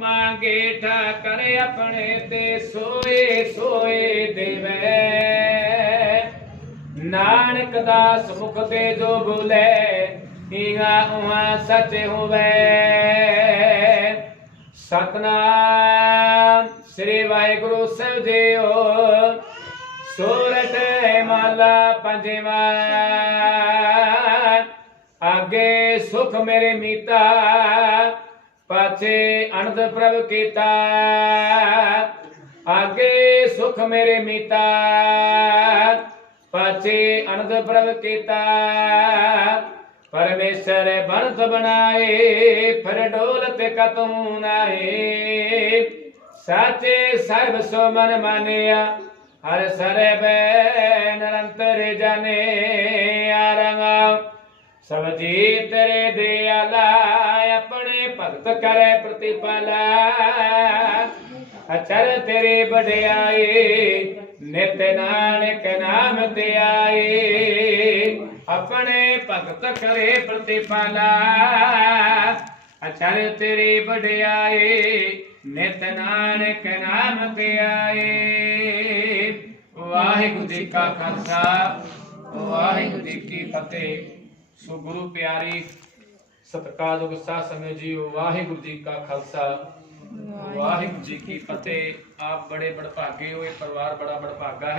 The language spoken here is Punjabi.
ਮੰਗੇ ਠਾਕਰ ਆਪਣੇ ਤੇ ਸੋਏ ਸੋਏ ਦੇਵੇ। ਨਾਨਕ ਦਾਸ ਮੁਖ ਤੇ ਜੋ ਬੋਲੇ ਈਗਾ ਉਹਾਂ ਸੱਚ ਹੋਵੇ। ਸਤਨਾਮ ਸ੍ਰੀ ਵਾਹਿਗੁਰੂ ਸਾਹਿਬ ਜੀਓ। ਸੂਰਤ ਮਾਲਾ ਪੰਜਵਾ। ਅੱਗੇ ਸੁਖ ਮੇਰੇ ਮੀਤਾ। ਪਾਛੇ ਅਨੰਦ ਪ੍ਰਭ ਕੀਤਾ। ਅੱਗੇ ਸੁਖ ਮੇਰੇ ਮੀਤਾ। ਪਾਛੇ ਅਨੰਦ ਪ੍ਰਭ ਕੀਤਾ। ਪਰਮੇਸ਼ਰ ਬਣਤ ਬਣਾਏ, ਫਿਰ ਡੋਲਤ ਕਤੂ ਨਾਏ। ਸਾਚੇ ਸਰਬ ਸੋ ਮਨ ਮਾਨਿਆ, ਹਰ ਸਰਬੈ ਨਿਰੰਤਰ ਜਾਣੇ ਆਰੰਗ ਸਭ ਜੀ ਤੇਰੇ ਦਿਆਲਾ ਆਪਣੇ ਭਗਤ ਕਰੇ ਪ੍ਰਤੀਪਾਲਾ। ਅਚਰ ਤੇਰੇ ਵਡਿਆਈ ਨਿਤ ਨਾਨਕ ਨਾਮ ਤੇ ਆਏ। ਆਪਣੇ ਭਗਤ ਕਰੇ ਪ੍ਰਤੀਪਾਲਾ। ਅਚਰ ਤੇਰੀ ਵਡਿਆਈ ਨਿਤ ਨਾਨਕ ਨਾਮ ਤੇ ਆਏ। ਵਾਹਿਗੁਰੂ ਜੀ ਕਾ ਖਾਲਸਾ, ਵਾਹਿਗੁਰੂ ਜੀ ਕੀ ਫਤਿਹ। ਸੋ ਗੁਰੂ ਪਿਆਰੀ ਸਤਿਕਾਰਯੋਗ ਸਾਧ ਸੰਗਤ ਜੀਓ ਵਾਹਿਗੁਰੂ ਜੀ ਕਾ ਖਾਲਸਾ। ਵਾਹਿਗੁਰੂ ਜੀ ਕੀ ਫਤਿਹ। ਆਪ ਬੜੇ ਬੜਭਾਗੇ ਹੋ ਇਹ ਪਰਿਵਾਰ ਬੜਾ ਬੜਭਾਗਾ ਹੈ।